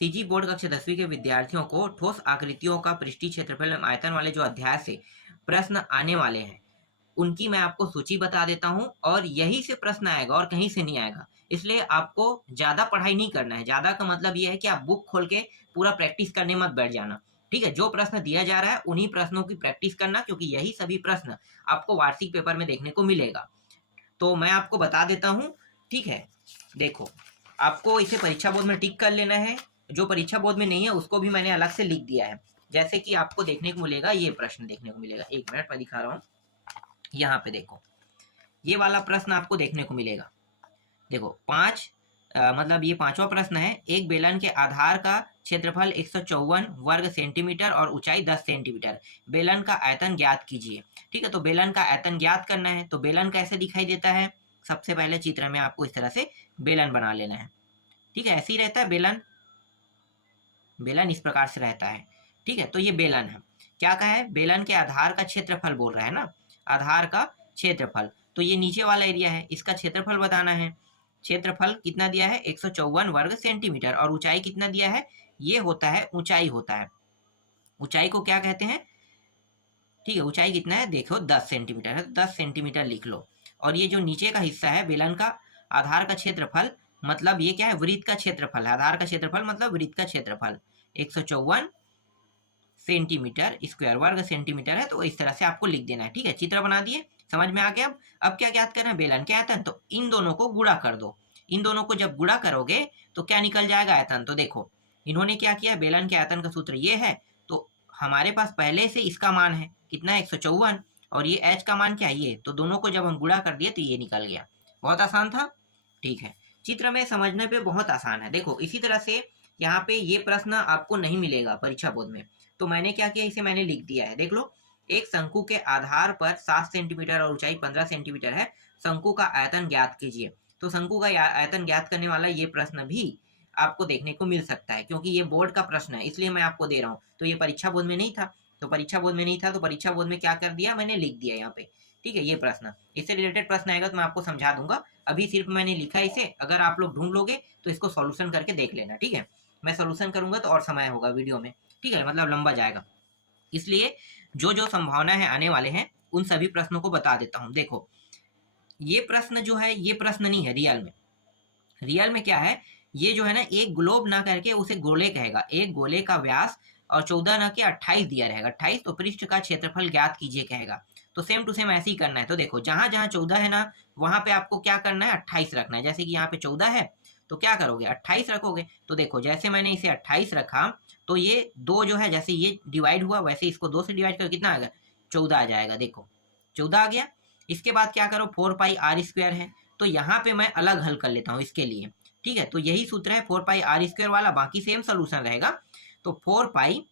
CG board कक्षा 10वीं के विद्यार्थियों को ठोस आकृतियों का पृष्ठीय क्षेत्रफल एवं आयतन वाले जो अध्याय से प्रश्न आने वाले हैं उनकी मैं आपको सूची बता देता हूं, और यही से प्रश्न आएगा और कहीं से नहीं आएगा। इसलिए आपको ज्यादा पढ़ाई नहीं करना है। ज्यादा का मतलब यह है कि आप बुक खोल के पूरा प्रैक्टिस करने मत बैठ जाना। ठीक है, जो प्रश्न दिया जा रहा है उन्हीं प्रश्नों की प्रैक्टिस करना, क्योंकि यही सभी प्रश्न आपको वार्षिक पेपर में देखने को मिलेगा। तो मैं आपको बता देता हूँ। ठीक है, देखो, आपको इसे परीक्षा बोर्ड में टिक कर लेना है। जो परीक्षा बोर्ड में नहीं है उसको भी मैंने अलग से लिख दिया है। जैसे कि आपको देखने को मिलेगा, ये प्रश्न देखने को मिलेगा, 1 मिनट मैं दिखा रहा हूँ। यहाँ पे देखो, ये वाला प्रश्न आपको देखने को मिलेगा। देखो, मतलब ये 5वां प्रश्न है। एक बेलन के आधार का क्षेत्रफल 154 वर्ग सेंटीमीटर और ऊंचाई 10 सेंटीमीटर। बेलन का आयतन ज्ञात कीजिए। ठीक है, तो बेलन का आयतन ज्ञात करना है। तो बेलन कैसे दिखाई देता है? सबसे पहले चित्र में आपको इस तरह से बेलन बना लेना है। ठीक है, ऐसे ही रहता है बेलन। बेलन इस प्रकार से रहता है। ठीक है, तो ये बेलन है। क्या कहा है? बेलन के आधार का क्षेत्रफल बोल रहा है ना, आधार का क्षेत्रफल। तो ये नीचे वाला एरिया है, इसका क्षेत्रफल बताना है। क्षेत्रफल कितना दिया है? 154 वर्ग सेंटीमीटर। और ऊंचाई कितना दिया है? ये होता है ऊंचाई, होता है। ऊंचाई को क्या कहते हैं? ठीक है, ऊंचाई कितना है? देखो 10 सेंटीमीटर है, तो 10 सेंटीमीटर लिख लो। और ये जो नीचे का हिस्सा है बेलन का आधार का क्षेत्रफल, मतलब ये क्या है? वृत्त का क्षेत्रफल है। आधार का क्षेत्रफल मतलब वृत्त का क्षेत्रफल 154 सेंटीमीटर स्क्वायर, वर्ग सेंटीमीटर है। तो इस तरह से आपको लिख देना है। ठीक है, चित्र बना दिए, समझ में आ गया। अब क्या ज्ञात करना है? बेलन के आयतन। तो इन दोनों को गुणा कर दो। इन दोनों को जब गुणा करोगे तो क्या निकल जाएगा? आयतन। तो देखो, इन्होंने क्या किया, बेलन के आयतन का सूत्र ये है। तो हमारे पास पहले से इसका मान है कितना है? 154। और ये h का मान क्या है? ये। तो दोनों को जब हम गुणा कर दिए तो ये निकल गया। बहुत आसान था। ठीक है, चित्र में समझने पे बहुत आसान है। देखो, इसी तरह से यहाँ पे ये प्रश्न आपको नहीं मिलेगा परीक्षा बोर्ड में। तो मैंने क्या किया, इसे मैंने लिख दिया है। देख लो, एक शंकु के आधार पर 7 सेंटीमीटर और ऊंचाई 15 सेंटीमीटर है। शंकु का आयतन ज्ञात कीजिए। तो शंकु का आयतन ज्ञात करने वाला ये प्रश्न भी आपको देखने को मिल सकता है, क्योंकि ये बोर्ड का प्रश्न है, इसलिए मैं आपको दे रहा हूँ। तो ये परीक्षा बोर्ड में नहीं था। तो परीक्षा बोर्ड में नहीं था, तो परीक्षा बोर्ड में क्या कर दिया, मैंने लिख दिया यहाँ पे। ठीक है, ये प्रश्न, इससे रिलेटेड प्रश्न आएगा तो मैं आपको समझा दूंगा। अभी सिर्फ मैंने लिखा है इसे। अगर आप लोग ढूंढ लोगे तो इसको सॉल्यूशन करके देख लेना। ठीक है, मैं सॉल्यूशन करूंगा तो और समय होगा वीडियो में। ठीक है, मतलब लंबा जाएगा। इसलिए जो जो संभावना है आने वाले हैं उन सभी प्रश्नों को बता देता हूं। देखो, ये प्रश्न जो है, ये प्रश्न नहीं है रियल में। रियल में क्या है, ये जो है ना, एक ग्लोब ना करके उसे गोले कहेगा। एक गोले का व्यास और 14 ना के 28 दिया रहेगा। 28, तो पृष्ठ का क्षेत्रफल ज्ञात कीजिए कहेगा। तो सेम टू सेम ऐसे ही करना है। तो देखो, जहां जहां 14 है ना, वहां पे आपको क्या करना है? 28 रखना है। जैसे कि यहाँ पे 14 है तो क्या करोगे? 28 रखोगे। तो देखो, जैसे मैंने इसे 28 रखा, तो ये 2 जो है, जैसे ये डिवाइड हुआ वैसे इसको 2 से डिवाइड कर कितना आ गया? 14 आ जाएगा। देखो, 14 आ गया। इसके बाद क्या करो? 4 पाई आर स्क्वायर है, तो यहाँ पे मैं अलग हल कर लेता हूँ इसके लिए। ठीक है, तो यही सूत्र है 4 पाई आर स्क्वायर वाला, बाकी सेम सोल्यूशन रहेगा। तो 4 पाई,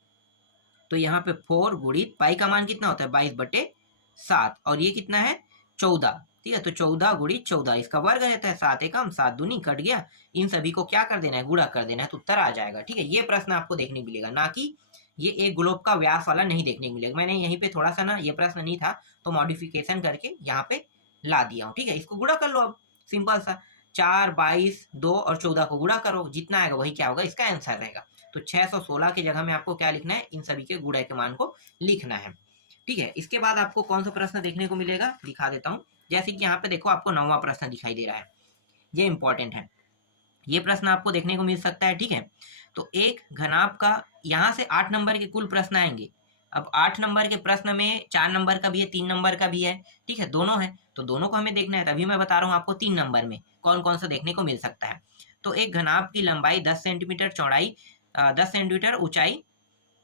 तो यहाँ पे 4 गुणित पाई का मान कितना होता है? 22/7। और ये कितना है? 14। ठीक है, तो 14 गुणित 14, इसका वर्ग रहता है। 7 एकम 7 दूनी कट गया। इन सभी को क्या कर देना है? गुणा कर देना है, तो उत्तर आ जाएगा। ठीक है, ये प्रश्न आपको देखने मिलेगा, ना कि ये एक ग्लोब का व्यास वाला नहीं देखने को मिलेगा। मैंने यहीं पे थोड़ा सा ना, ये प्रश्न नहीं था तो मॉडिफिकेशन करके यहाँ पे ला दिया हूँ। ठीक है, इसको गुणा कर लो अब, सिंपल सा। 4, 22, 2 और 14 को गुणा करो, जितना आएगा वही क्या होगा? इसका आंसर रहेगा। तो 616 की जगह में आपको क्या लिखना है? इन सभी के गुणा के मान को लिखना है। ठीक है, इसके बाद आपको कौन सा प्रश्न देखने को मिलेगा, दिखा देता हूँ। जैसे कि यहाँ पे देखो, आपको 9वां प्रश्न दिखाई दे रहा है। ये इंपॉर्टेंट है, ये प्रश्न आपको देखने को मिल सकता है। ठीक है, तो एक घनाभ का, यहाँ से 8 नंबर के कुल प्रश्न आएंगे। अब 8 नंबर के प्रश्न में 4 नंबर का भी है, 3 नंबर का भी है। ठीक है, दोनों है, तो दोनों को हमें देखना है। तभी मैं बता रहा हूँ आपको 3 नंबर में कौन कौन सा देखने को मिल सकता है। तो एक घनाभ की लंबाई 10 सेंटीमीटर, चौड़ाई 10 सेंटीमीटर, ऊंचाई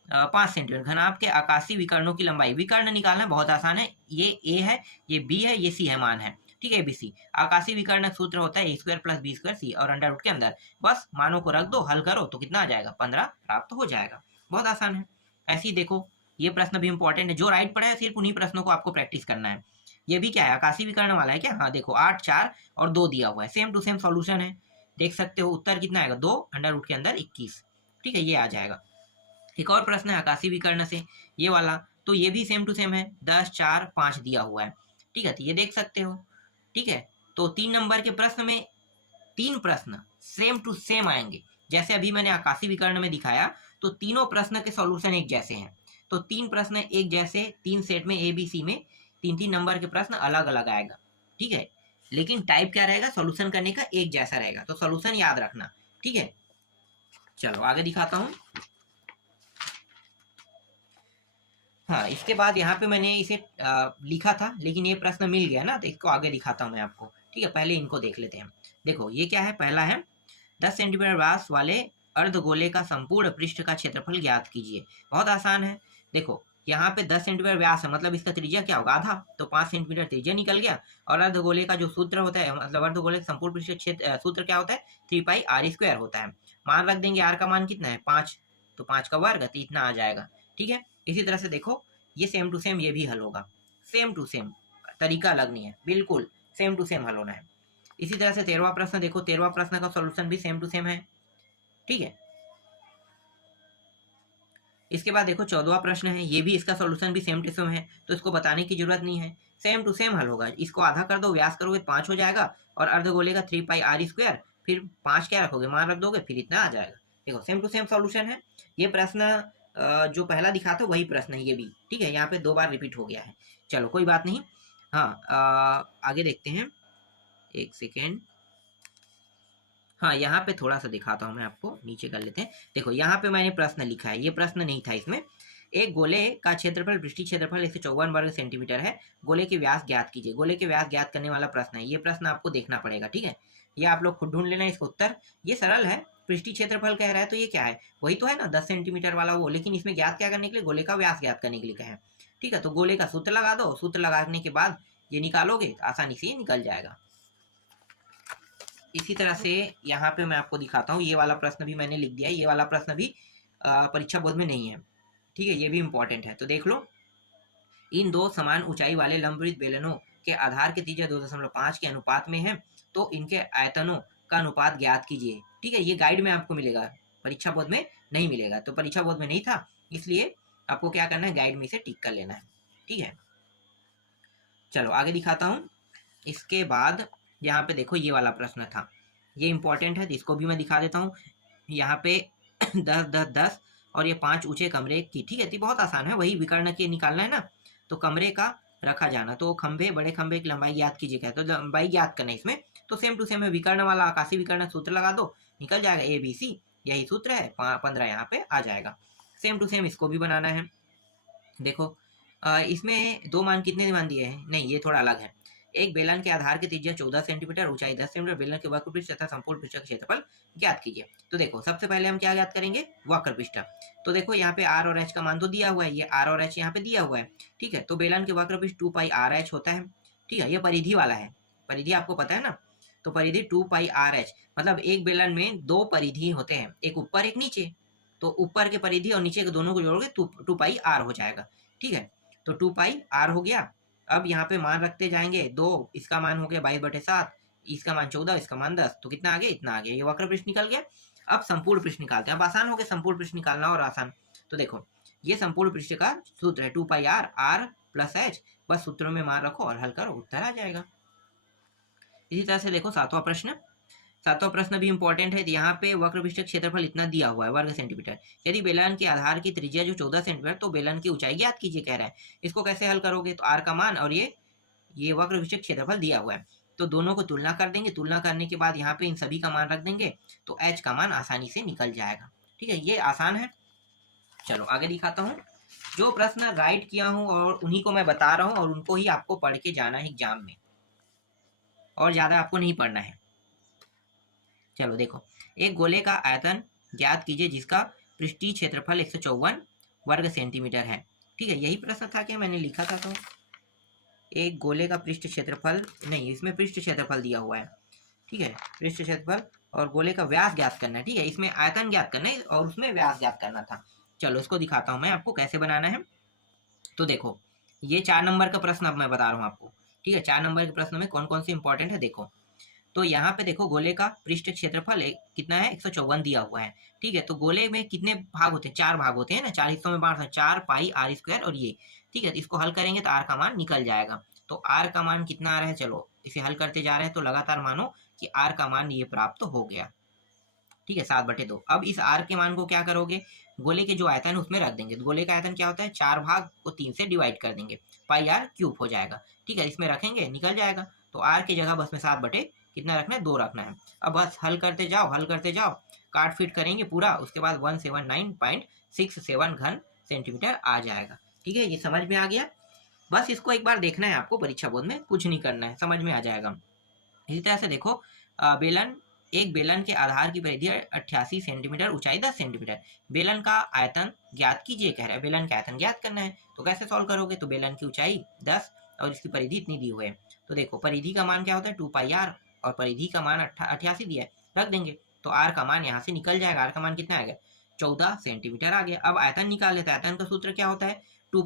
5 सेंटीमीटर। घनाभ के आकाशीय विकर्णों की लंबाई, विकर्ण निकालना बहुत आसान है। ये ए है, ये बी है, ये सी है, मान है। ठीक है, एबीसी। आकाशीय विकर्ण सूत्र होता है a² + b² c, और अंडर रूट के अंदर बस मानों को रख दो, हल करो तो कितना आ जाएगा? 15 प्राप्त हो जाएगा। बहुत आसान है। ऐसे ही देखो, ये प्रश्न भी इंपॉर्टेंट है। जो राइट पड़ा है सिर्फ उन्हीं प्रश्नों को आपको प्रैक्टिस करना है। ये भी क्या है? आकाशीय विकर्ण वाला है क्या? हाँ, देखो 8, 4 और 2 दिया हुआ है, सेम टू सेम सॉल्यूशन है। देख सकते हो उत्तर कितना आएगा? 2 अंडर रूट के अंदर 21। ठीक है, ये आ जाएगा। एक और प्रश्न है आकाशीय विकर्ण से, ये वाला, तो ये भी सेम टू सेम है, 10, 4, 5 दिया हुआ है। ठीक है, तो ये देख सकते हो। ठीक है, तो 3 नंबर के प्रश्न में 3 प्रश्न सेम टू सेम आएंगे। जैसे अभी मैंने आकाशीय विकर्ण में दिखाया, तो तीनों प्रश्न के सॉल्यूशन एक जैसे हैं। तो 3 प्रश्न एक जैसे 3 सेट में ए बी सी में 3-3 नंबर के प्रश्न अलग अलग आएगा, ठीक है, लेकिन टाइप क्या रहेगा, सॉल्यूशन करने का एक जैसा रहेगा। तो सॉल्यूशन याद रखना, ठीक है। चलो आगे दिखाता हूँ। हाँ, इसके बाद यहाँ पे मैंने इसे लिखा था, लेकिन ये प्रश्न मिल गया ना, तो इसको आगे दिखाता हूँ मैं आपको, ठीक है। पहले इनको देख लेते हैं। देखो ये क्या है, पहला है 10 सेंटीमीटर व्यास वाले अर्धगोले का संपूर्ण पृष्ठ का क्षेत्रफल ज्ञात कीजिए। बहुत आसान है। देखो यहाँ पे 10 सेंटीमीटर व्यास है, मतलब इसका त्रिज्या क्या होगा, आधा, तो 5 सेंटीमीटर त्रिज्या निकल गया। और अर्धगोले का जो सूत्र होता है, मतलब अर्धगोले का संपूर्ण पृष्ठ क्षेत्र सूत्र क्या होता है, 3πr² होता है। मान रख देंगे, आर का मान कितना है 5, तो 5 का वर्ग, तो इतना आ जाएगा, ठीक है। इसी तरह से देखो ये सेम टू सेम ये भी हल होगा, सेम टू सेम, तरीका अलग नहीं है, बिल्कुल सेम टू सेम हल होना है। इसी तरह से 13वां प्रश्न देखो, 13वां प्रश्न का सॉल्यूशन भी सेम टू सेम है, ठीक है। इसके बाद देखो 14वां प्रश्न है, ये भी इसका सॉल्यूशन भी सेम टू सेम है, तो इसको बताने की जरूरत नहीं है, सेम टू सेम हल होगा। इसको आधा कर दो, व्यास करोगे 5 हो जाएगा, और अर्धगोले का 3πr², फिर 5 क्या रखोगे, मान रख दोगे, फिर इतना आ जाएगा। देखो सेम टू सेम सॉल्यूशन है। ये प्रश्न जो पहला दिखा था वही प्रश्न है ये भी, ठीक है। यहाँ पे 2 बार रिपीट हो गया है, चलो कोई बात नहीं। हाँ, आगे देखते हैं, एक सेकेंड। हाँ, यहाँ पे थोड़ा सा दिखाता हूँ मैं आपको, नीचे कर लेते हैं। देखो यहाँ पे मैंने प्रश्न लिखा है, ये प्रश्न नहीं था इसमें। एक गोले का क्षेत्रफल, पृष्ठीय क्षेत्रफल 154 वर्ग सेंटीमीटर है, गोले के व्यास ज्ञात कीजिए। गोले के व्यास ज्ञात करने वाला प्रश्न है, ये प्रश्न आपको देखना पड़ेगा, ठीक है। ये आप लोग खुद ढूंढ लेना इसका उत्तर, ये सरल है। पृष्ठीय क्षेत्रफल कह रहा है, तो ये क्या है, वही तो है ना 10 सेंटीमीटर वाला वो, लेकिन इसमें ज्ञात क्या करने के लिए, गोले का व्यास ज्ञात करने के लिए कहा है, ठीक है। तो गोले का सूत्र लगा दो, सूत्र लगाने के बाद ये निकालोगे तो आसानी से ये निकल जाएगा। इसी तरह से यहाँ पे मैं आपको दिखाता हूँ, ये वाला प्रश्न भी मैंने लिख दिया है, ये वाला प्रश्न भी परीक्षा बोर्ड में नहीं है, ठीक है, ये भी इंपॉर्टेंट है। तो देख लो, इन दो समान ऊंचाई वाले लंबवृत्त बेलनों के आधार के त्रिज्या 2.5 के अनुपात में है, तो इनके आयतनों का अनुपात ज्ञात कीजिए, ठीक है। ये गाइड में आपको मिलेगा, परीक्षा बोर्ड में नहीं मिलेगा, तो परीक्षा बोर्ड में नहीं था, इसलिए आपको क्या करना है, गाइड में इसे टिक कर लेना है, ठीक है। चलो आगे दिखाता हूँ। इसके बाद यहाँ पे देखो ये वाला प्रश्न था, ये इंपॉर्टेंट है, तो इसको भी मैं दिखा देता हूँ। यहाँ पे 10 10 10 और ये 5 ऊंचे कमरे की, ठीक है, तो बहुत आसान है, वही विकर्ण के निकालना है ना, तो कमरे का रखा जाना, तो खंभे, बड़े खंभे की लंबाई ज्ञात कीजिए, तो लंबाई ज्ञात करना है इसमें, तो सेम टू सेम है, विकर्ण वाला आकाशीय विकर्ण सूत्र लगा दो, निकल जाएगा ABC, यही सूत्र है, 15 यहाँ पे आ जाएगा। सेम टू सेम इसको भी बनाना है। देखो इसमें 2 मान कितने मान दिए हैं, नहीं ये थोड़ा अलग है। एक बेलन के आधार की त्रिज्या 14 सेंटीमीटर, ऊंचाई 10 सेंटीमीटर, बेलन के वक्र पृष्ठ तथा संपूर्ण पृष्ठ का क्षेत्रफल ज्ञात कीजिए। तो देखो सबसे पहले हम क्या ज्ञात करेंगे, वक्र पृष्ठ। तो देखो यहाँ पे R और H का मान तो दिया हुआ है, ये R और H यहाँ पे दिया हुआ है, ठीक है। तो बेलन के वक्र पृष्ठ 2πRH होता है, ठीक है, ये परिधि वाला है, परिधि आपको पता है ना, तो परिधि 2πRH, मतलब एक बेलन में 2 परिधि होते हैं, एक ऊपर एक नीचे, तो ऊपर के परिधि और नीचे के दोनों को जोड़ोगे 2πR हो जाएगा, ठीक है। तो 2πR हो गया। अब यहाँ पे मान रखते जाएंगे, 2, इसका मान हो गया 22/7, इसका मान 14, इसका मान 10, तो कितना आ गया, इतना आ गया, ये वक्र पृष्ठ निकल गया। अब संपूर्ण पृष्ठ निकालते हैं, अब आसान हो गया संपूर्ण पृष्ठ निकालना और आसान। तो देखो ये संपूर्ण पृष्ठ का सूत्र है 2πR R + H, बस सूत्रों में मान रखो और हल करो, उत्तर आ जाएगा। इसी तरह से देखो 7वां प्रश्न, 7वां प्रश्न भी इंपॉर्टेंट है। यहाँ पे वक्र पृष्ठ क्षेत्रफल इतना दिया हुआ है वर्ग सेंटीमीटर, यदि बेलन के आधार की त्रिज्या जो 14 सेंटीमीटर, तो बेलन की ऊंचाई ज्ञात कीजिए कह रहा है। इसको कैसे हल करोगे, तो R का मान और ये वक्र पृष्ठ क्षेत्रफल दिया हुआ है, तो दोनों को तुलना कर देंगे, तुलना करने के बाद यहाँ पे इन सभी का मान रख देंगे, तो H का मान आसानी से निकल जाएगा, ठीक है, ये आसान है। चलो आगे दिखाता हूँ। जो प्रश्न राइट किया हूँ और उन्हीं को मैं बता रहा हूँ, और उनको ही आपको पढ़ के जाना है एग्जाम में, और ज्यादा आपको नहीं पढ़ना है। चलो देखो, एक गोले का आयतन ज्ञात कीजिए जिसका पृष्ठीय क्षेत्रफल 154 वर्ग सेंटीमीटर है, ठीक है, यही प्रश्न था क्या, मैंने लिखा था। तो एक गोले का पृष्ठ क्षेत्रफल नहीं, इसमें पृष्ठ क्षेत्रफल दिया हुआ है, ठीक है, पृष्ठ क्षेत्रफल और गोले का व्यास ज्ञात करना है, ठीक है, इसमें आयतन ज्ञात करना है और उसमें व्यास ज्ञात करना था। चलो इसको दिखाता हूँ मैं आपको कैसे बनाना है। तो देखो ये 4 नंबर का प्रश्न अब मैं बता रहा हूँ आपको, ठीक है, 4 नंबर के प्रश्न में कौन कौन से इंपॉर्टेंट है देखो। तो यहाँ पे देखो गोले का पृष्ठ क्षेत्रफल कितना है, 154 दिया हुआ है, ठीक है। तो गोले में कितने भाग होते हैं, 4 भाग होते हैं ना, 4 हिस्सों में बांटना, 4πr² और ये, ठीक है, तो इसको हल करेंगे तो R का मान निकल जाएगा। तो R का मान कितना आ रहा है, चलो इसे हल करते जा रहे हैं, तो लगातार मानो कि R का मान ये प्राप्त हो गया, ठीक है, 7/2। अब इस r के मान को क्या करोगे, गोले के जो आयतन है उसमें रख देंगे। तो गोले का आयतन क्या होता है, 4 भाग को 3 से डिवाइड कर देंगे, पाई r क्यूब हो जाएगा। ठीक है, इसमें रखेंगे, निकल जाएगा। तो r की जगह बस में 7 बटे कितना रखना है, 2 रखना है। अब बस हल करते जाओ, हल करते जाओ, काट फिट करेंगे पूरा, उसके बाद 179.67 घन सेंटीमीटर आ जाएगा। ठीक है, ये समझ में आ गया। बस इसको एक बार देखना है आपको, परीक्षा बोर्ड में कुछ नहीं करना है, समझ में आ जाएगा। इसी तरह से देखो, बेलन, एक बेलन के आधार की परिधि 88 सेंटीमीटर, ऊंचाई 10 सेंटीमीटर। बेलन का आयतन ज्ञात कीजिए कह रहा है, बेलन का आयतन ज्ञात करना है। तो कैसे सॉल्व करोगे, तो बेलन की ऊंचाई 10 और इसकी परिधि इतनी दी हुई है। तो देखो परिधि का मान क्या होता है, 2πr, और परिधि का मान 88 दिया है, रख देंगे। तो r का मान यहाँ से निकल जाएगा, r का मान कितना आएगा, 14 सेंटीमीटर आ गया। अब आयतन निकाल लेते हैं। आयतन का सूत्र क्या होता है, 2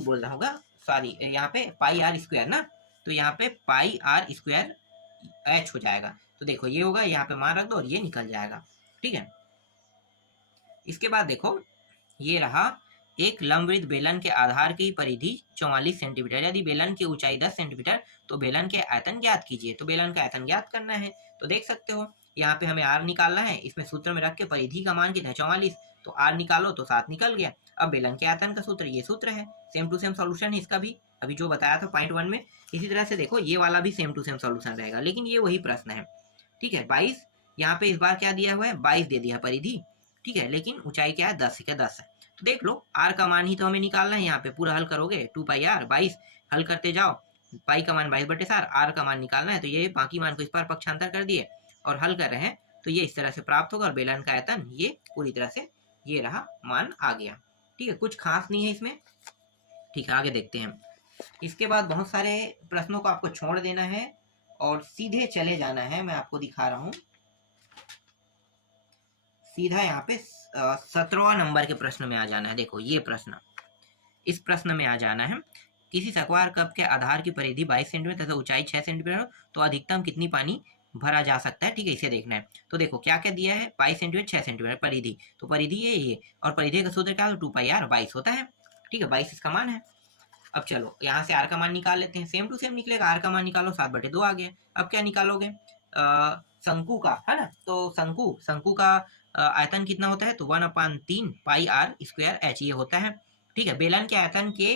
बोल रहा होगा, सॉरी, यहाँ पे पाई आर स्क्वायर ना, तो यहाँ पे पाई आर स्क्वायर h हो जाएगा। तो देखो ये होगा, यहाँ पे मान रख दो और ये निकल जाएगा। ठीक है, इसके बाद देखो ये रहा, एक लंबवृत्त बेलन के आधार की परिधि 44 सेंटीमीटर, यदि बेलन की ऊंचाई 10 सेंटीमीटर तो बेलन के आयतन ज्ञात कीजिए। तो बेलन का आयतन ज्ञात करना है, तो देख सकते हो यहाँ पे हमें r निकालना है, इसमें सूत्र में रख के परिधि का मान कितना है, 44, तो r निकालो तो 7 निकल गया। अब बेलन के आयतन का सूत्र, ये सूत्र है, सेम टू सेम सॉल्यूशन है इसका भी, अभी जो बताया था पॉइंट 1 में। इसी तरह से देखो ये वाला भी सेम टू सेम सॉल्यूशन रहेगा, लेकिन ये वही प्रश्न है। ठीक है, 22, यहाँ पे इस बार क्या दिया हुआ है, 22 दे दिया परिधि। ठीक है, लेकिन ऊंचाई क्या है, 10 है, 10 है। तो देख लो r का मान ही तो हमें निकालना है, यहाँ पे पूरा हल करोगे, 2πr 22, हल करते जाओ, पाई का मान 22/4, r का मान निकालना है, तो ये बाकी मान को इस पर पक्षांतर कर दिए और हल कर रहे हैं, तो ये इस तरह से प्राप्त होगा। और बेलन का आयतन ये पूरी तरह से ये रहा, मान आ गया। ठीक है, कुछ खास नहीं है इसमें। ठीक है, आगे देखते हैं। इसके बाद बहुत सारे प्रश्नों को आपको छोड़ देना है और सीधे चले जाना है, मैं आपको दिखा रहा हूँ सीधा यहाँ पे 17वां नंबर के प्रश्न में आ जाना है। देखो ये प्रश्न, इस प्रश्न में आ जाना है, किसी स्क्वायर कप के आधार की परिधि 22 सेंटीमीटर तथा ऊंचाई 6 सेंटीमीटर तो अधिकतम कितनी पानी भरा जा सकता है। ठीक है, इसे देखना है। तो देखो क्या क्या दिया है, 22 सेंटीमीटर 6 सेंटीमीटर परिधि, तो परिधि ये और परिधि का सूत्र क्या है, 2πr 22 होता है। ठीक है, 22 इसका मान है। अब चलो यहाँ से r का मान निकाल लेते हैं, सेम टू सेम निकलेगा, r का मान निकालो, 7/2 आ गया। अब क्या निकालोगे, शंकु का, है ना, तो शंकु का आयतन कितना होता है, तो 1/3 पाई आर स्क्वायर h ये होता है। ठीक है, बेलन के आयतन के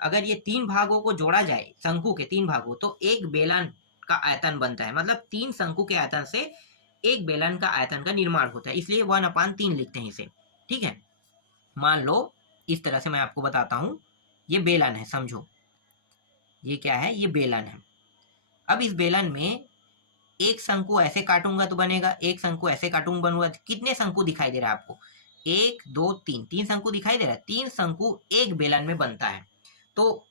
अगर ये 3 भागों को जोड़ा जाए, शंकु के 3 भागों, तो एक बेलन का आयतन बनता है, मतलब 3 शंकु के आयतन से एक बेलन का आयतन का निर्माण होता है, इसलिए 1/3 लिखते हैं इसे। ठीक है, मान लो इस तरह से मैं आपको बताता हूँ, ये बेलन है, समझो ये क्या है, ये बेलन है। अब इस बेलन में एक शंकु ऐसे काटूंगा तो बनेगा, एक शंकु ऐसे काटूंगा बनूंगा, कितने शंकु दिखाई दे रहा है आपको, 1 2 3, 3 शंकु दिखाई दे रहा है, 3 शंकु एक बेलन में बनता है। तो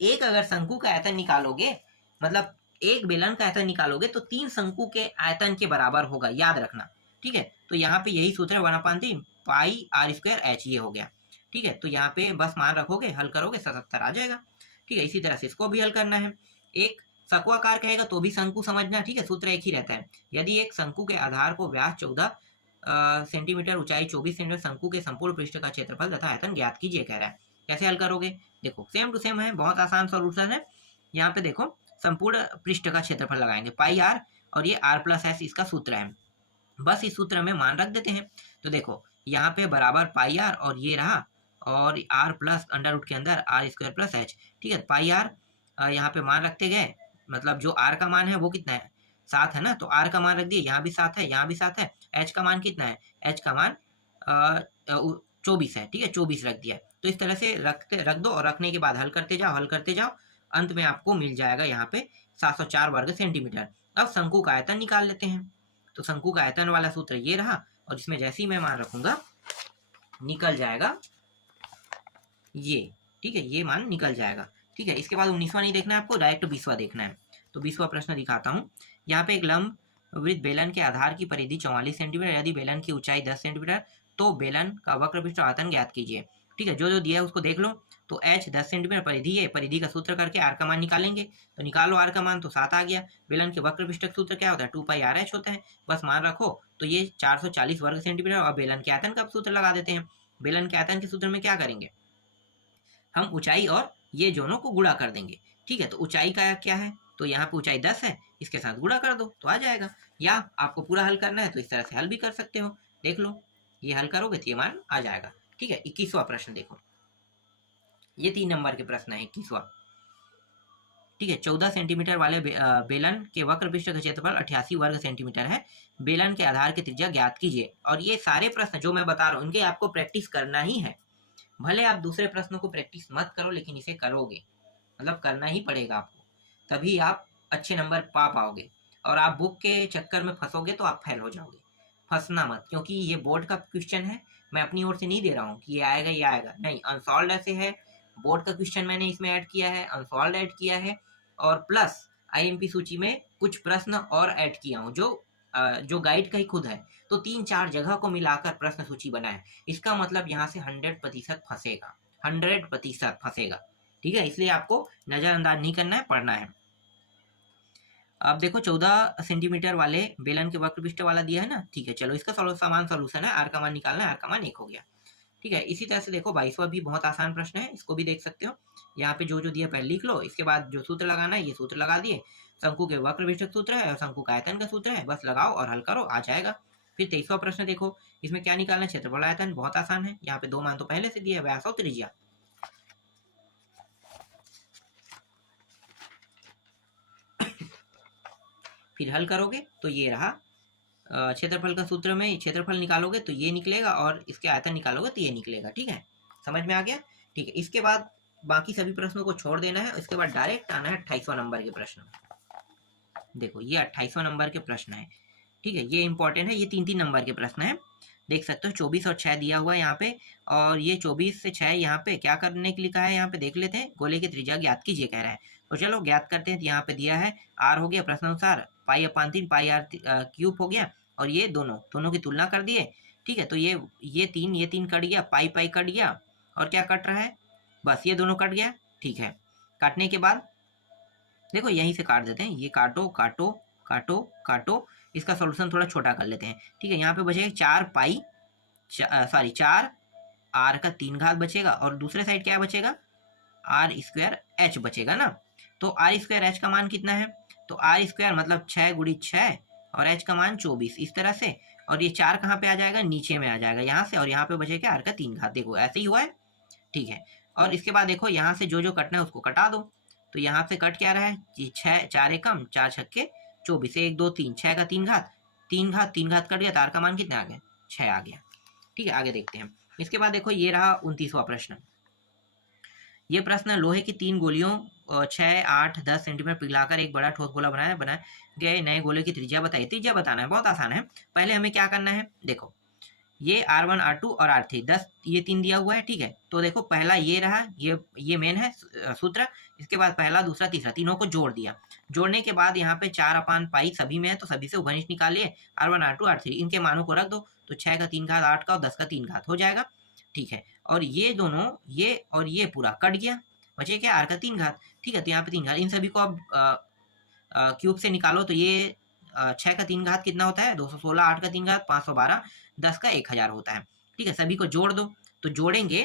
एक अगर शंकु का आयतन निकालोगे, मतलब एक बेलन का आयतन निकालोगे, तो 3 शंकु के आयतन के बराबर होगा, याद रखना। ठीक है, तो यहाँ पे यही सूत्र है, 1/3 पाई आर स्क्वायर h ये हो गया। ठीक है, तो यहाँ पे बस मान रखोगे, हल करोगे, 77 आ जाएगा। ठीक है, इसी तरह से इसको भी हल करना है। एक शंक्वाकार कहेगा तो भी शंकु समझना। ठीक है, सूत्र एक ही रहता है, यदि एक शंकु के आधार को व्यास 14 सेंटीमीटर, ऊंचाई 24 सेंटीमीटर, शंकु के संपूर्ण पृष्ठ का क्षेत्रफल तथा आयतन ज्ञात कीजिए कह रहा है। कैसे हल करोगे, देखो सेम टू सेम है, बहुत आसान सॉल्यूशन है। यहाँ पे देखो संपूर्ण पृष्ठ का क्षेत्रफल लगाएंगे, पाई आर, और ये r+s इसका सूत्र है, बस इस सूत्र में मान रख देते हैं। तो देखो यहाँ पे बराबर पाई आर और ये रहा, और r प्लस अंडर रूट के अंदर r² + h। ठीक है, पाई आर यहाँ पे मान रखते गए, मतलब जो r का मान है वो कितना है, 7 है ना, तो r का मान रख दिए, यहाँ भी 7 है, यहाँ भी 7 है। h का मान कितना है, h का मान 24 है। ठीक है, 24 रख दिया। तो इस तरह से रख दो, और रखने के बाद हल करते जाओ, हल करते जाओ, अंत में आपको मिल जाएगा यहाँ पे 704 वर्ग सेंटीमीटर। अब शंकु का आयतन निकाल लेते हैं। तो शंकु का आयतन वाला सूत्र ये रहा, और इसमें जैसे ही मैं मान रखूंगा निकल जाएगा ये। ठीक है, ये मान निकल जाएगा। ठीक है, इसके बाद 19वां नहीं देखना है आपको, डायरेक्ट 20वां देखना है। तो 20वां प्रश्न दिखाता हूँ। यहाँ पे एक लंब वृत्त बेलन के आधार की परिधि 44 सेंटीमीटर, यदि बेलन की ऊंचाई 10 सेंटीमीटर तो बेलन का वक्र पृष्ठ आयतन ज्ञात कीजिए। ठीक है, जो जो दिया है उसको देख लो। तो h 10 सेंटीमीटर परिधि है, परिधि का सूत्र करके r का मान निकालेंगे, तो निकालो r का मान, तो 7 आ गया। बेलन के वक्र पृष्ठ का सूत्र क्या होता है, 2πrh होता है, बस मान रखो। तो ये 440 वर्ग सेंटीमीटर। और बेलन के आयतन का सूत्र लगा देते हैं। बेलन के आयतन के सूत्र में क्या करेंगे, हम ऊंचाई और ये दोनों को गुणा कर देंगे। ठीक है, तो ऊंचाई का क्या है, तो यहाँ पे ऊंचाई 10 है, इसके साथ गुणा कर दो तो आ जाएगा। या आपको पूरा हल करना है तो इस तरह से हल भी कर सकते हो। देख लो, ये हल करोगे तो ये मान आ जाएगा। ठीक है, 21वां प्रश्न देखो, ये 3 नंबर के प्रश्न है 21वां। ठीक है, 14 सेंटीमीटर वाले बेलन के वक्र पृष्ठ का क्षेत्रफल 88 वर्ग सेंटीमीटर है। बेलन के आधार की त्रिज्या ज्ञात कीजिए। और ये सारे प्रश्न जो मैं बता रहा हूँ इनके आपको प्रैक्टिस करना ही है। भले आप दूसरे प्रश्नों को प्रैक्टिस मत करो, लेकिन इसे करोगे, मतलब करना ही पड़ेगा आपको, तभी आप अच्छे नंबर पा पाओगे। और आप बुक के चक्कर में फंसोगे तो आप फेल हो जाओगे। फंसना मत, क्योंकि ये बोर्ड का क्वेश्चन है, मैं अपनी ओर से नहीं दे रहा हूँ कि ये आएगा ये आएगा, नहीं, अनसॉल्व ऐसे है। बोर्ड का क्वेश्चन मैंने इसमें ऐड किया है, अनसॉल्व ऐड किया है, और प्लस आईएमपी सूची में कुछ प्रश्न और ऐड किया हूँ जो गाइड का ही खुद है। तो 3-4 जगह को मिलाकर प्रश्न सूची बना है। इसका मतलब यहाँ से 100% फंसेगा, 100% फंसेगा। ठीक है, इसलिए आपको नजरअंदाज नहीं करना है, पढ़ना है। अब देखो 14 सेंटीमीटर वाले बेलन के वक्र पृष्ठ वाला दिया है ना। ठीक है, चलो इसका समान सोल्यूशन है, आर का मान निकालना है, आर का मान 1 हो गया। ठीक है, इसी तरह से देखो 22वां भी बहुत आसान प्रश्न है, इसको भी देख सकते हो। यहाँ पे जो दिया पहले लिख लो, इसके बाद जो सूत्र लगाना है ये सूत्र लगा दिए। शंकु के वक्र पृष्ठ सूत्र है और शंकु का आयतन का सूत्र है, बस लगाओ और हल करो, आ जाएगा। फिर 23वां प्रश्न देखो, इसमें क्या निकालना है, क्षेत्रफल आयतन, बहुत आसान है। यहाँ पे 2 मान तो पहले से दिए, व्यास और त्रिज्या। फिर हल करोगे तो ये रहा, क्षेत्रफल का सूत्र में क्षेत्रफल निकालोगे तो ये निकलेगा, और इसके आयतन निकालोगे तो ये निकलेगा। ठीक है, समझ में आ गया। ठीक है, इसके बाद बाकी सभी प्रश्नों को छोड़ देना है, इसके बाद डायरेक्ट आना है 28वां नंबर के प्रश्न। देखो ये 28वां नंबर के प्रश्न है। ठीक है, ये इंपॉर्टेंट है, ये 3-3 नंबर के प्रश्न है। देख सकते हो 24 और 6 दिया हुआ है यहाँ पे, और ये 24 से 6 यहाँ पे क्या करने के लिए कहा है, यहाँ पे देख लेते हैं। गोले की त्रिज्या ज्ञात कीजिए कह रहा है, तो चलो ज्ञात करते हैं। तो यहाँ पे दिया है आर हो गया प्रश्न अनुसार पाई/3 पाई आर क्यूब हो गया, और ये दोनों की तुलना कर दिए। ठीक है, तो ये 3 कट गया, पाई कट गया, और क्या कट रहा है, बस ये दोनों कट गया। ठीक है, काटने के बाद देखो यहीं से काट देते हैं, ये काटो काटो काटो काटो, इसका सॉल्यूशन थोड़ा छोटा कर लेते हैं। ठीक है, यहाँ पे बचेगा 4 आर का 3 घात बचेगा, और दूसरे साइड क्या बचेगा, r² h बचेगा ना। तो r² h का मान कितना है, तो r² मतलब 6 × 6 और h का मान 24, इस तरह से। और ये 4 कहाँ पे आ जाएगा, नीचे में आ जाएगा यहाँ से, और यहाँ पे बचेगा r का 3 घात। देखो ऐसे ही हुआ है। ठीक है, और इसके बाद देखो यहाँ से जो कटना है उसको कटा दो। तो यहाँ से कट क्या रहा है, 4 एकम 4 छक्के 24, 1 2 3, 6 का 3 घात, 3 घात कट गया, तार का मान कितना आ गया, 6 आ गया। ठीक है, आगे देखते हैं। इसके बाद देखो ये रहा 29वां प्रश्न। ये प्रश्न लोहे की 3 गोलियों 6, 8, 10 सेंटीमीटर पिघलाकर एक बड़ा ठोस गोला बनाए गए नए गोले की त्रिज्या बताइए। त्रिज्या बताना है, बहुत आसान है। पहले हमें क्या करना है, देखो ये R1 R2 और R3 10 ये 3 दिया हुआ है। ठीक है, तो देखो पहला ये रहा, ये मेन है सूत्र। इसके बाद पहला दूसरा तीसरा तीनों को जोड़ दिया। जोड़ने के बाद यहाँ पे 4/पाई सभी में है, तो सभी से उभयनिष्ठ निकालिए, R1 R2 R3 इनके मानों को रख दो। तो 6 का 3 घात 8 का और 10 का 3 घात हो जाएगा। ठीक है, और ये दोनों ये और ये पूरा कट गया, बचे क्या, R का 3 घात। ठीक है, तो यहाँ पे 3 घात, इन सभी को अब क्यूब से निकालो। तो ये 6 का 3 घात कितना होता है, 216, 8 का 3 घात 512, 10 का 1000 होता है। ठीक है, सभी को जोड़ दो। तो जोड़ेंगे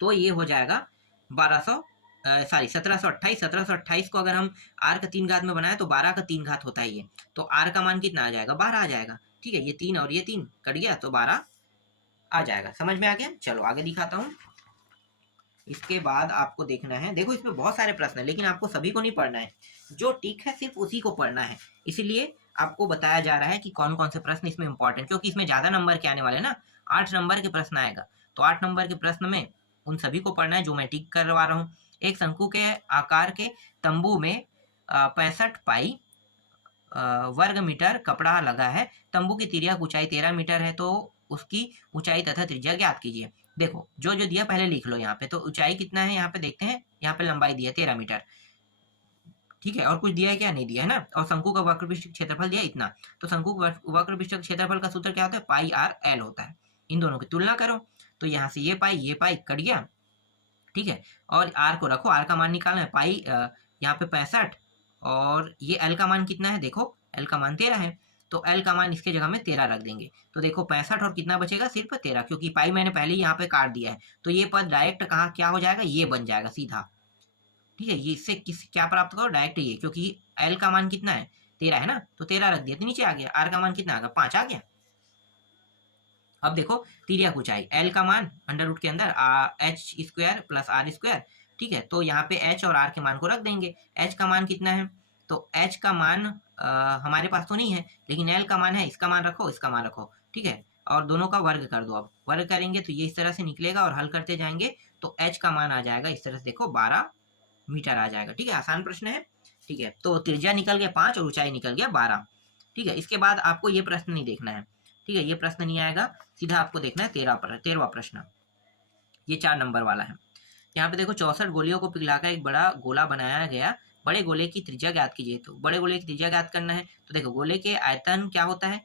तो ये हो जाएगा 1728 को अगर हम r का 3 घात में बनाए तो 12 का 3 घात होता है ये। तो r का मान कितना आ जाएगा, 12 आ जाएगा। ठीक है, ये 3 और ये 3 कट गया तो 12 आ जाएगा। समझ में आ गया। चलो आगे दिखाता हूँ। इसके बाद आपको देखना है, देखो इसमें बहुत सारे प्रश्न है, लेकिन आपको सभी को नहीं पढ़ना है, जो टिक है सिर्फ उसी को पढ़ना है। इसीलिए आपको बताया जा रहा है कि कौन कौन से प्रश्न इसमें इंपॉर्टेंट, क्योंकि इसमें ज्यादा नंबर के आने वाले ना, 8 नंबर के प्रश्न आएगा। तो 8 नंबर के प्रश्न में उन सभी को पढ़ना है जो मैं टिक करवा रहा हूँ। एक शंकु के आकार के तंबू में 65 पाई वर्ग मीटर कपड़ा लगा है। तंबू की तिर्यक ऊंचाई 13 मीटर है, तो उसकी ऊंचाई तथा त्रिज्या ज्ञात कीजिए। देखो जो दिया पहले लिख लो। यहाँ पे तो ऊंचाई कितना है, यहाँ पे देखते हैं, यहाँ पे लंबाई दी है 13 मीटर। ठीक है, और कुछ दिया है क्या, नहीं दिया है ना। और शंकु का वक्र पृष्ठ क्षेत्रफल दिया इतना। तो शंकु वक्र पृष्ठ क्षेत्रफल का सूत्र क्या होता है, पाई r l होता है। इन दोनों की तुलना करो, तो यहाँ से ये पाई कट गया। ठीक है, और r को रखो, r का मान निकालना है, पाई यहाँ पे 65, और ये l का मान कितना है, देखो l का मान 13 है, तो l का मान इसके जगह में 13 रख देंगे। तो देखो 65 और कितना बचेगा, सिर्फ 13, क्योंकि पाई मैंने पहले ही यहाँ पे काट दिया है। तो ये पद डायरेक्ट कहाँ क्या हो जाएगा, ये बन जाएगा सीधा। ठीक है, ये इससे क्या प्राप्त करो, डायरेक्ट ये, क्योंकि एल का मान कितना है 13 है ना, तो 13 रख दिया तो नीचे आ गया, आर का मान कितना आ गया 5 आ गया। अब देखो तिर्यक ऊंचाई, एल का मान अंडर रूट के अंदर H square plus R square, ठीक है, तो यहाँ पे एच और आर के मान को रख देंगे। एच का मान कितना है, तो एच का मान हमारे पास तो नहीं है, लेकिन एल का मान है, इसका मान रखो, इसका मान रखो, ठीक है, और दोनों का वर्ग कर दो। अब वर्ग करेंगे तो ये इस तरह से निकलेगा और हल करते जाएंगे तो एच का मान आ जाएगा इस तरह से, देखो 12 मीटर आ जाएगा। ठीक है, आसान प्रश्न है। ठीक है, तो त्रिज्या निकल गया 5 और ऊंचाई निकल गया 12। ठीक है, इसके बाद आपको ये प्रश्न नहीं देखना है, ठीक है, ये प्रश्न नहीं आएगा, सीधा आपको देखना है 13वां प्रश्न, ये 4 नंबर वाला है। यहाँ पे देखो 64 गोलियों को पिघलाकर एक बड़ा गोला बनाया गया, बड़े गोले की त्रिज्या ज्ञात कीजिए। तो बड़े गोले की त्रिज्या ज्ञात करना है, तो देखो गोले के आयतन क्या होता है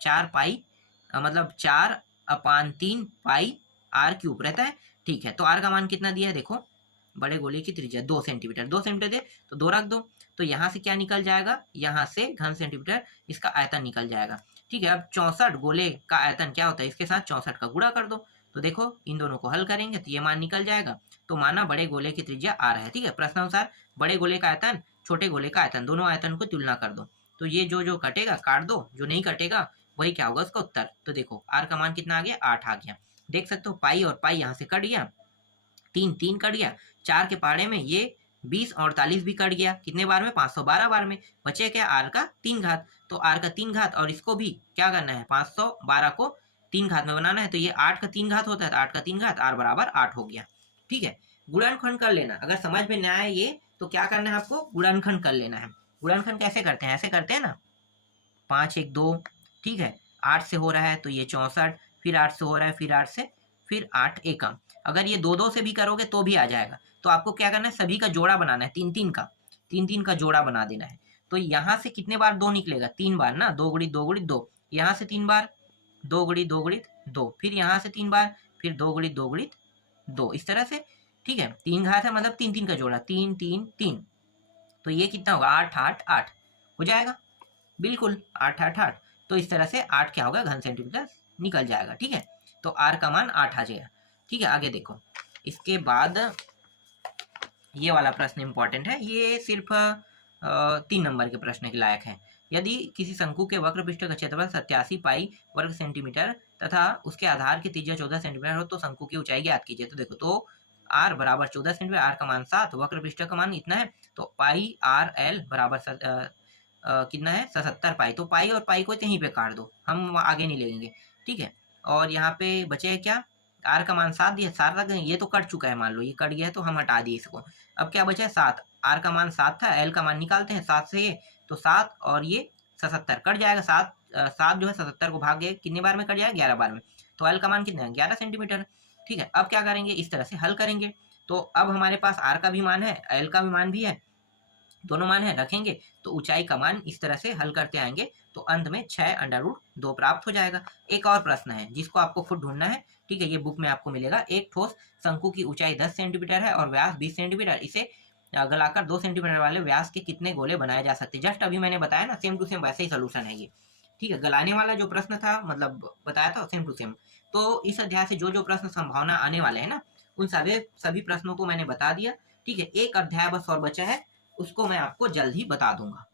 4 पाई, मतलब 4/3 पाई आर क्यूब रहता है। ठीक है, तो आर का मान कितना दिया है, देखो बड़े गोले की त्रिज्या 2 सेंटीमीटर, 2 सेंटीमीटर दे तो 2 रख दो, तो यहाँ से क्या निकल जाएगा, यहाँ से घन सेंटीमीटर इसका आयतन निकल जाएगा। ठीक है, अब 64 गोले का आयतन क्या होता है, इसके साथ 64 का गुणा कर दो, तो देखो इन दोनों को हल करेंगे तो ये मान निकल जाएगा। तो माना बड़े गोले की त्रिज्या आर है। ठीक है, प्रश्नानुसार बड़े गोले का आयतन छोटे गोले का आयतन, दोनों आयतन को तुलना कर दो, तो ये जो जो कटेगा काट दो, जो नहीं कटेगा वही क्या होगा उसका उत्तर। तो देखो आर का मान कितना आ गया 8 आ गया, देख सकते हो पाई और पाई यहाँ से कट गया, 3 कट गया, 4 के पाड़े में ये 20 और 48 भी कट गया, कितने बार में 512 बार में, बचे क्या आर का 3 घात, तो आर का 3 घात और इसको भी क्या करना है 512 को 3 घात में बनाना है, तो ये 8 का 3 घात होता है, तो 8 का 3 घात आर बराबर 8 हो गया। ठीक है, गुणनखंड कर लेना, अगर समझ में ना आए ये तो क्या करना है आपको, गुणनखंड कर लेना है। गुणनखंड कैसे करते हैं, ऐसे करते हैं ना, 5 1 2, ठीक है, 8 से हो रहा है तो ये 64, फिर 8 से हो रहा है, फिर 8 से, फिर 8 एकम, अगर ये 2 2 से भी करोगे तो भी आ जाएगा। तो आपको क्या करना है, सभी का जोड़ा बनाना है, 3 3 का जोड़ा बना देना है। तो यहाँ से कितने बार 2 निकलेगा, 3 बार ना, 2 गुणित 2 गुणित 2, यहाँ से 3 बार 2 गुणित 2 गुणित 2, फिर यहाँ से 3 बार, फिर 2 गुणित 2 गुणित 2, इस तरह से। ठीक है, 3 घात है मतलब 3 3 का जोड़ा, 3 3 3, तो ये कितना होगा 8 8 8 हो जाएगा, बिल्कुल 8 8 8, तो इस तरह से 8 क्या होगा घन सेंटीमीटर निकल जाएगा। ठीक है, तो आर का मान 8 आ जाएगा। ठीक है, आगे देखो, इसके बाद ये वाला प्रश्न इंपॉर्टेंट है, ये सिर्फ 3 नंबर के प्रश्न के लायक है। यदि किसी शंकु के वक्र पृष्ठ का क्षेत्रफल 87 पाई वर्ग सेंटीमीटर तथा उसके आधार की त्रिज्या 14 सेंटीमीटर हो तो शंकु की ऊंचाई ज्ञात कीजिए। तो देखो, तो आर बराबर 14 सेंटीमीटर, आर का मान 7, वक्र पृष्ठ का मान इतना है, तो पाई आर एल बराबर कितना है 77 पाई, तो पाई और पाई को यहीं पे काट दो, हम आगे नहीं लेंगे। ठीक है, और यहाँ पे बचे क्या, आर का मान 7 दिया, 7 रख देंगे, ये तो कट चुका है, मान लो ये कट गया है तो हम हटा दिए इसको। अब क्या बचा है 7, आर का मान 7 था, एल का मान निकालते हैं 7 से ये, तो 7 और ये 77 कट जाएगा, 7 जो है 77 को भाग गए, कितने बार में कट जाएगा 11 बार में, तो एल का मान कितना है 11 सेंटीमीटर। ठीक है, अब क्या करेंगे, इस तरह से हल करेंगे, तो अब हमारे पास आर का भी मान है, एल का भी मान भी है, दोनों मान है रखेंगे, तो ऊंचाई का मान इस तरह से हल करते आएंगे, तो अंत में 6√2 प्राप्त हो जाएगा। एक और प्रश्न है जिसको आपको खुद ढूंढना है। ठीक है, ये बुक में आपको मिलेगा, एक ठोस शंकु की ऊंचाई 10 सेंटीमीटर है और व्यास 20 सेंटीमीटर, इसे गलाकर 2 सेंटीमीटर वाले व्यास के कितने गोले बनाए जा सकते हैं। जस्ट अभी मैंने बताया ना, सेम टू सेम वैसे ही सोल्यूशन है ये। ठीक है, गलाने वाला जो प्रश्न था, मतलब बताया था सेम टू सेम। तो इस अध्याय से जो जो प्रश्न संभावना आने वाले हैं ना, उन सभी प्रश्नों को मैंने बता दिया। ठीक है, एक अध्याय बस और बचा है, उसको मैं आपको जल्द ही बता दूंगा।